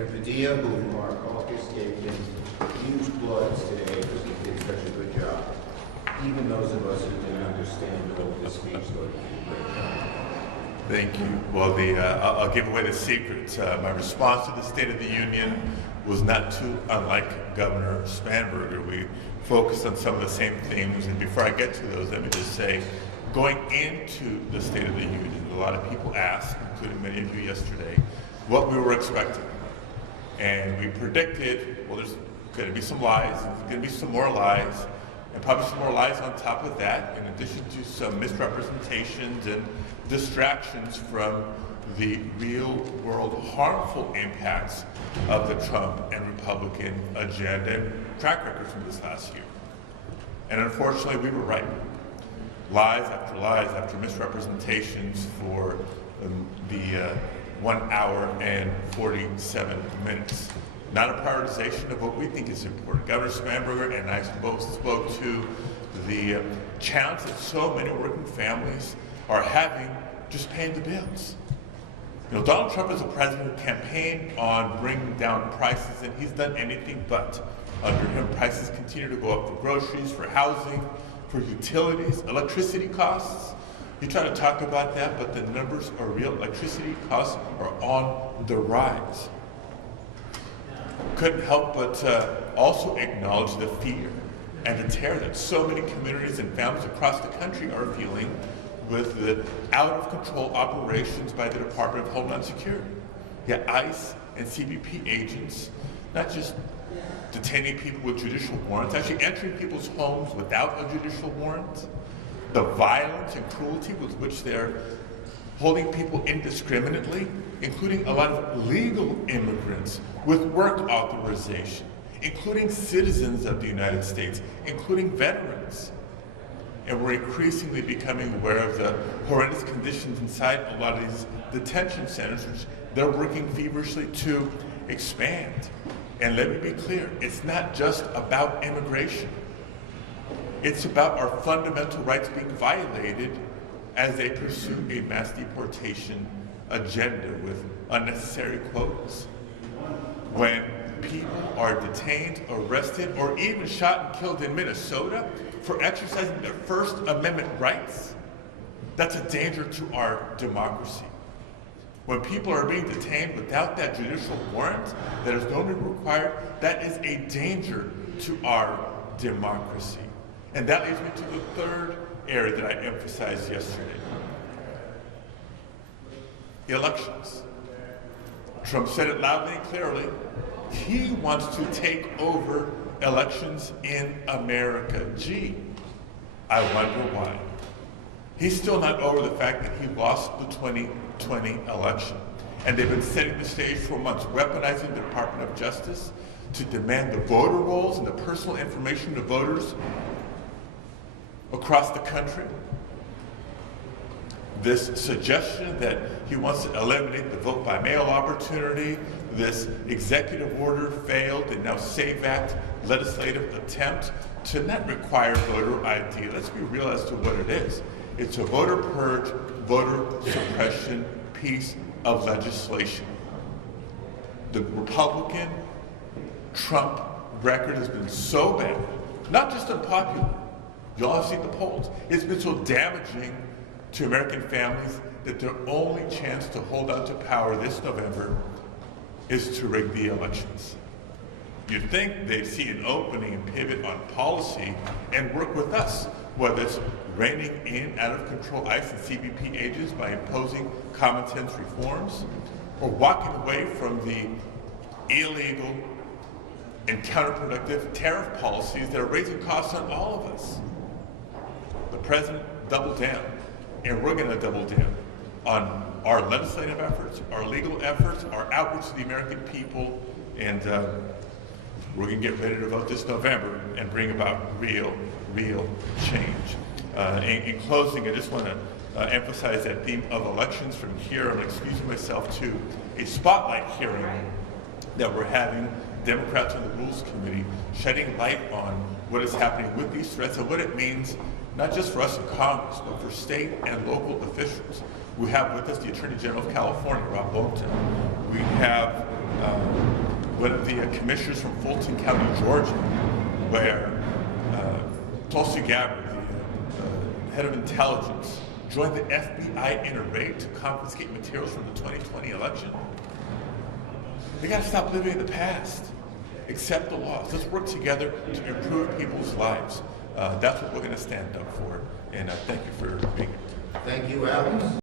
Senator Padilla, who our caucus gave him huge applause today because he did such a good job. Even those of us who didn't understand all this speech thought he did a great job. Thank you. Well, I'll give away the secret. My response to the State of the Union was not too unlike Governor Spanberger. We focused on some of the same themes, and before I get to those, let me just say, going into the State of the Union, a lot of people asked, including many of you yesterday, what we were expecting. And we predicted, well, there's going to be some lies, there's going to be some more lies, and probably some more lies on top of that, in addition to some misrepresentations and distractions from the real world harmful impacts of the Trump and Republican agenda and track record from this last year. And unfortunately, we were right. Lies after misrepresentations for the 1 hour and 47 minutes. Not a prioritization of what we think is important. Governor Spanberger and I both spoke to the challenge that so many working families are having just paying the bills. You know, Donald Trump is a president who campaigned on bringing down prices, and he's done anything but. Under him, prices continue to go up for groceries, for housing, for utilities, electricity costs. You try to talk about that, but the numbers are real. Electricity costs are on the rise. Couldn't help but also acknowledge the fear and the terror that so many communities and families across the country are feeling with the out-of-control operations by the Department of Homeland Security. Yeah, ICE and CBP agents, not just detaining people with judicial warrants, actually entering people's homes without a judicial warrant. The violence and cruelty with which they're holding people indiscriminately, including a lot of legal immigrants with work authorization, including citizens of the United States, including veterans. And we're increasingly becoming aware of the horrendous conditions inside a lot of these detention centers, which they're working feverishly to expand. And let me be clear, it's not just about immigration. It's about our fundamental rights being violated as they pursue a mass deportation agenda with unnecessary quotas. When people are detained, arrested, or even shot and killed in Minnesota for exercising their First Amendment rights, that's a danger to our democracy. When people are being detained without that judicial warrant that is normally required, that is a danger to our democracy. And that leads me to the third area that I emphasized yesterday. The elections. Trump said it loudly and clearly. He wants to take over elections in America. Gee, I wonder why. He's still not over the fact that he lost the 2020 election. And they've been setting the stage for months, weaponizing the Department of Justice to demand the voter rolls and the personal information of voters across the country. This suggestion that he wants to eliminate the vote by mail opportunity, this executive order failed and now SAVE Act legislative attempt to not require voter ID. Let's be real as to what it is. It's a voter purge, voter suppression piece of legislation. The Republican Trump record has been so bad, not just unpopular. You all have seen the polls. It's been so damaging to American families that their only chance to hold on to power this November is to rig the elections. You'd think they'd see an opening and pivot on policy and work with us, whether it's reining in out-of-control ICE and CBP agents by imposing common sense reforms, or walking away from the illegal and counterproductive tariff policies that are raising costs on all of us. The president doubled down, and we're going to double down on our legislative efforts, our legal efforts, our outreach to the American people, and we're going to get ready to vote this November and bring about real change. In closing, I just want to emphasize that theme of elections from here. I'm excusing myself to a spotlight hearing that we're having, Democrats on the Rules Committee, shedding light on what is happening with these threats and what it means, not just for us in Congress, but for state and local officials. We have with us the Attorney General of California, Rob Bolton. We have when the commissioners from Fulton County, Georgia, where Tulsi Gabbard, the head of intelligence, joined the FBI in a raid to confiscate materials from the 2020 election. We got to stop living in the past. Accept the laws. Let's work together to improve people's lives. That's what we're going to stand up for. And thank you for being here. Thank you, Alex.